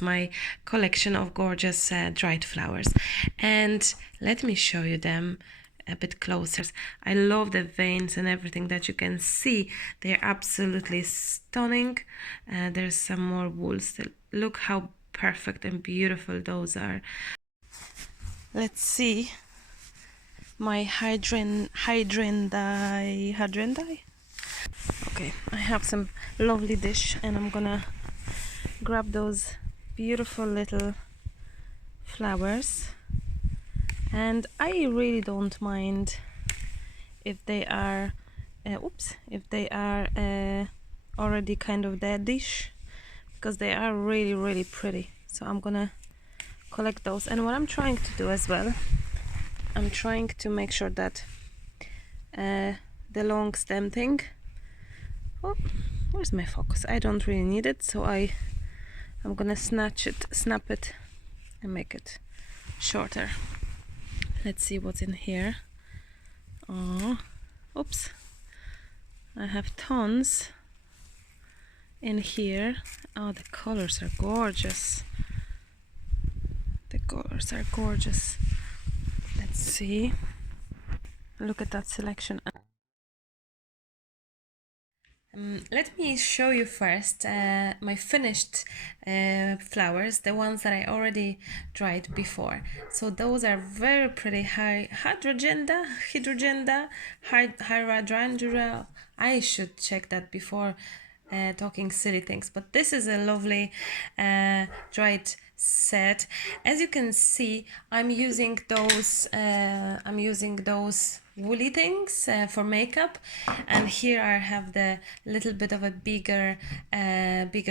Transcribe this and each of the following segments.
my collection of gorgeous dried flowers, and let me show you them a bit closer. I love the veins and everything that you can see. They're absolutely stunning. There's some more wool still. Look how perfect and beautiful those are. Let's see my hydrangea. Okay, I have some lovely dish and I'm gonna grab those beautiful little flowers, and I really don't mind if they are already kind of deadish, because they are really pretty. So I'm gonna collect those, and what I'm trying to do as well, I'm trying to make sure that the long stem thing, oh, where's my focus? I don't really need it, so I'm gonna snap it and make it shorter. Let's see what's in here. Oh, oops, I have tons in here. Oh, the colors are gorgeous. The colors are gorgeous. Let's see. Look at that selection. Let me show you first my finished flowers, the ones that I already dried before. So those are very pretty. Hydrangea. I should check that before talking silly things, but this is a lovely dried set. As you can see, I'm using those woolly things for makeup, and here I have the little bit of a bigger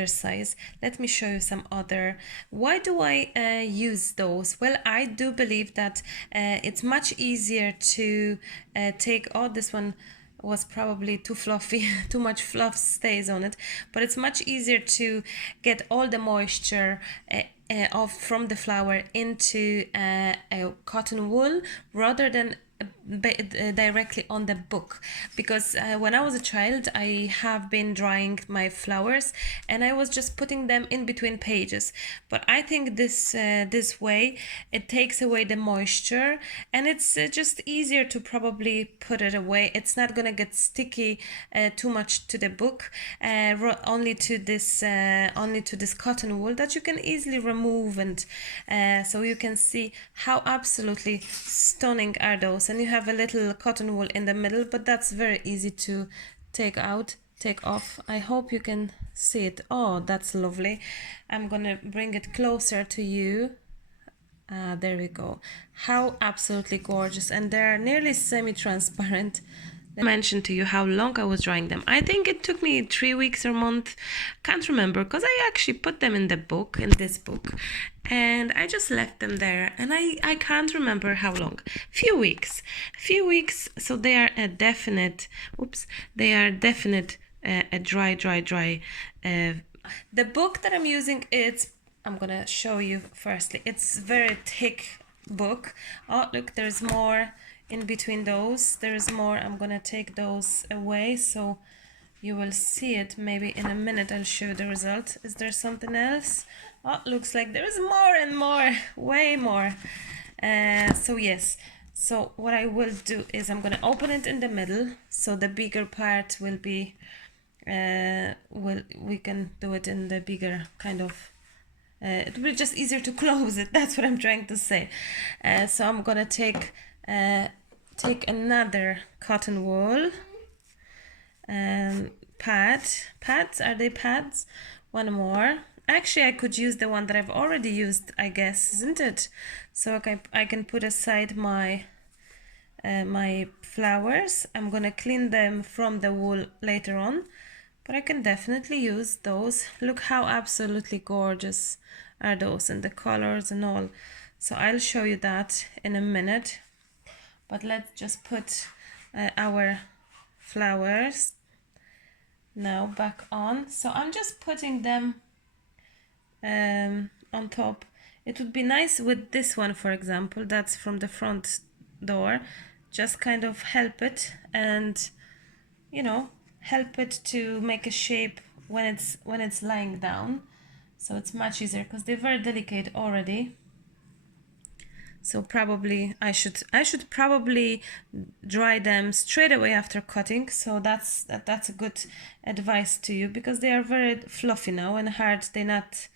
size. Let me show you some other. Why do I use those? Well, I do believe that it's much easier to take, oh, this one was probably too fluffy, too much fluff stays on it, but it's much easier to get all the moisture off from the flower into a cotton wool rather than directly on the book, because when I was a child I have been drying my flowers and I was just putting them in between pages, but I think this way it takes away the moisture and it's just easier to probably put it away. It's not gonna get sticky too much to the book, only to this cotton wool that you can easily remove, and so you can see how absolutely stunning are those. And you have a little cotton wool in the middle, but that's very easy to take off. I hope you can see it. Oh, that's lovely. I'm gonna bring it closer to you. There we go. How absolutely gorgeous, and they're nearly semi-transparent. I mentioned to you how long I was drying them. I think it took me 3 weeks or a month. Can't remember, because I actually put them in this book, and I just left them there, and I can't remember how long. Few weeks. So they are a definite. They are definite a dry. The book that I'm using, I'm gonna show you firstly. It's very thick book. Oh, look, there's more in between those. There's more. I'm gonna take those away so you will see it. Maybe in a minute I'll show you the result. Is there something else? Oh, looks like there's more and more, way more. So yes. So what I will do is I'm gonna open it in the middle, so the bigger part will be. We can do it in the bigger kind of. It will be just easier to close it. That's what I'm trying to say. So I'm gonna take another cotton wool pads. Are they pads? One more. Actually, I could use the one that I've already used, I guess, isn't it? So I can put aside my my flowers. I'm gonna clean them from the wool later on, but I can definitely use those. Look how absolutely gorgeous are those, and the colors and all. So I'll show you that in a minute, but let's just put our flowers now back on. So I'm just putting them on top. It would be nice with this one, for example, that's from the front door. Just kind of help it, and help it to make a shape when it's lying down. so it's much easier because they're very delicate already. So probably I should probably dry them straight away after cutting. So that's a good advice to you, because they are very fluffy now and hard. They're not,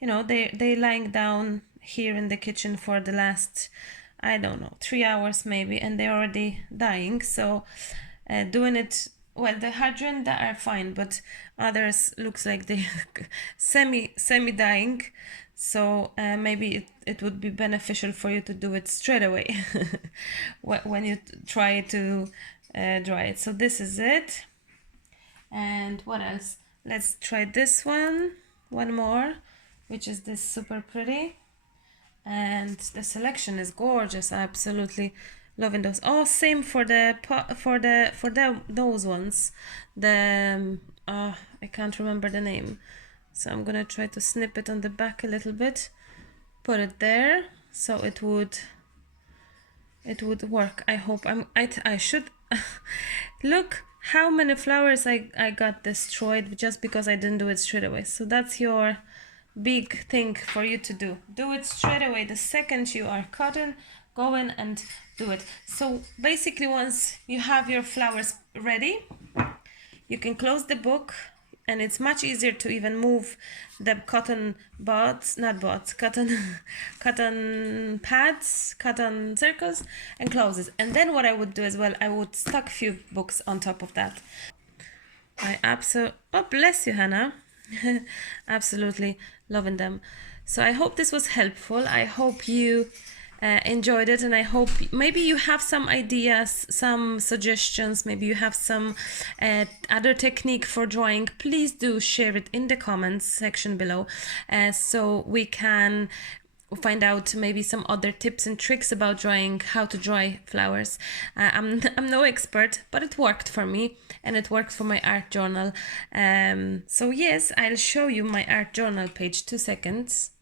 you know, they lying down here in the kitchen for the last, I don't know, 3 hours maybe, and they're already dying. So doing it, well, the hadron that are fine, but others looks like they semi dying. So maybe it would be beneficial for you to do it straight away when you try to dry it. So this is it. And what else? Let's try this one more, which is this super pretty. And the selection is gorgeous. I absolutely loving those. Oh, same for those ones. The I can't remember the name, so I'm gonna try to snip it on the back a little bit, put it there, so it would work. I hope I should look how many flowers I got destroyed just because I didn't do it straight away. So that's your big thing for you to do. Do it straight away. The second you are cutting, go in and do it. So basically, once you have your flowers ready, you can close the book, and it's much easier to even move the cotton cotton pads, cotton circles, and close it. And then what I would do as well, I would stack a few books on top of that. Oh, bless you, Hannah. Absolutely loving them. So I hope this was helpful. I hope you enjoyed it, and I hope maybe you have some ideas, some suggestions, maybe you have some other technique for drawing. Please do share it in the comments section below, so we can find out maybe some other tips and tricks about drawing, how to dry flowers. I'm no expert, but it worked for me, and it worked for my art journal. So yes, I'll show you my art journal page. 2 seconds.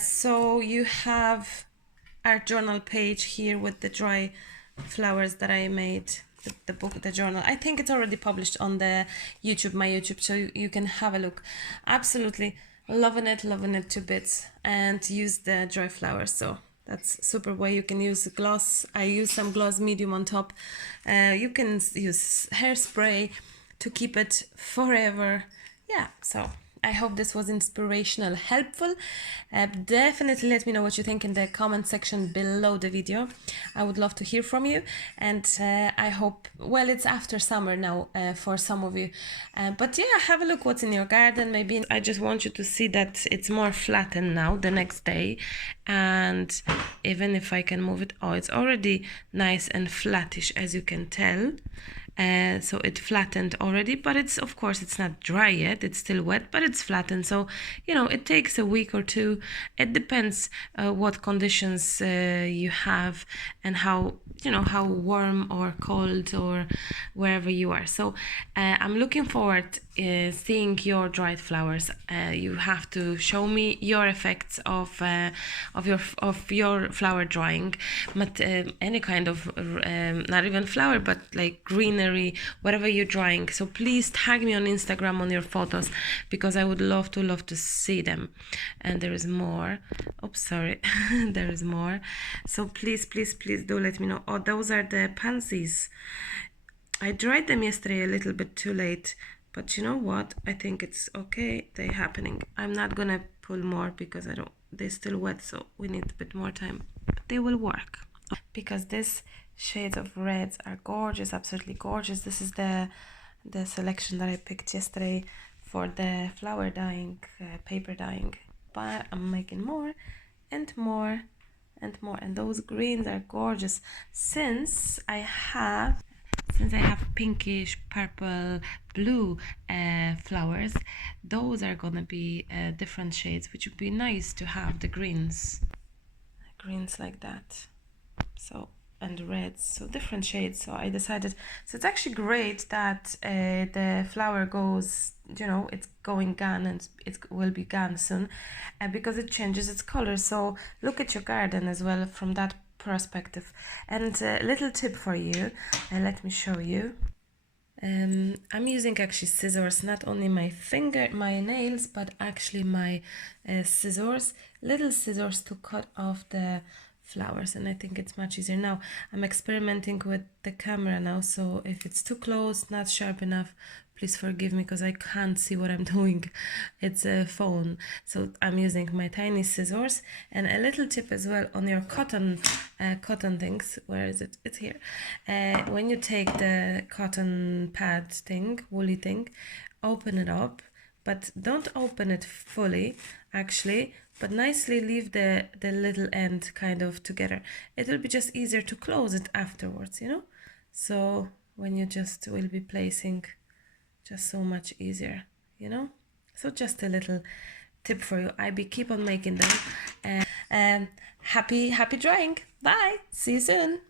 So you have art journal page here with the dry flowers that I made, the book, the journal. I think it's already published on the YouTube, my YouTube, so you can have a look. Absolutely loving it to bits, and use the dry flowers. So that's super way. You can use gloss. I use some gloss medium on top. You can use hairspray to keep it forever. Yeah, so I hope this was inspirational, helpful. Definitely let me know what you think in the comment section below the video. I would love to hear from you, and I hope, well, it's after summer now for some of you, but yeah, have a look what's in your garden. Maybe I just want you to see that it's more flattened now the next day, and even if I can move it, oh, it's already nice and flattish, as you can tell. So it flattened already, but it's, of course, it's not dry yet, it's still wet, but it's flattened. So, you know, it takes a week or two. It depends what conditions you have, and how, you know, how warm or cold or wherever you are. So I'm looking forward seeing your dried flowers. You have to show me your effects of your flower drying, but any kind of not even flower, but like greenery, whatever you're drying. So please tag me on Instagram on your photos, because I would love to see them. And there is more. Oops, sorry. There is more. So please do let me know. Oh, those are the pansies. I dried them yesterday a little bit too late, but you know what? I think it's okay. They're happening. I'm not gonna pull more because they're still wet, so we need a bit more time. But they will work, because these shades of reds are gorgeous, absolutely gorgeous. This is the selection that I picked yesterday for the flower dyeing, paper dyeing. But I'm making more and more and more, and those greens are gorgeous. Since I have pinkish, purple, blue flowers, those are gonna be different shades, which would be nice to have the greens like that. So, and reds, so different shades. So I decided, so it's actually great that the flower goes, you know, it's going gone, and it will be gone soon, because it changes its color. So look at your garden as well from that perspective. And a little tip for you, let me show you. I'm using actually scissors, not only my nails, but actually my scissors, little scissors to cut off the flowers, and I think it's much easier now. I'm experimenting with the camera now, so if it's too close, not sharp enough, please forgive me because I can't see what I'm doing. It's a phone, so I'm using my tiny scissors. And a little tip as well on your cotton things. Where is it? It's here. When you take the cotton pad thing, woolly thing, open it up, but don't open it fully actually, but nicely leave the little end kind of together. It will be just easier to close it afterwards, you know. So when you just will be placing, just so much easier, you know. So just a little tip for you. Keep on making them. And happy drawing. Bye, see you soon.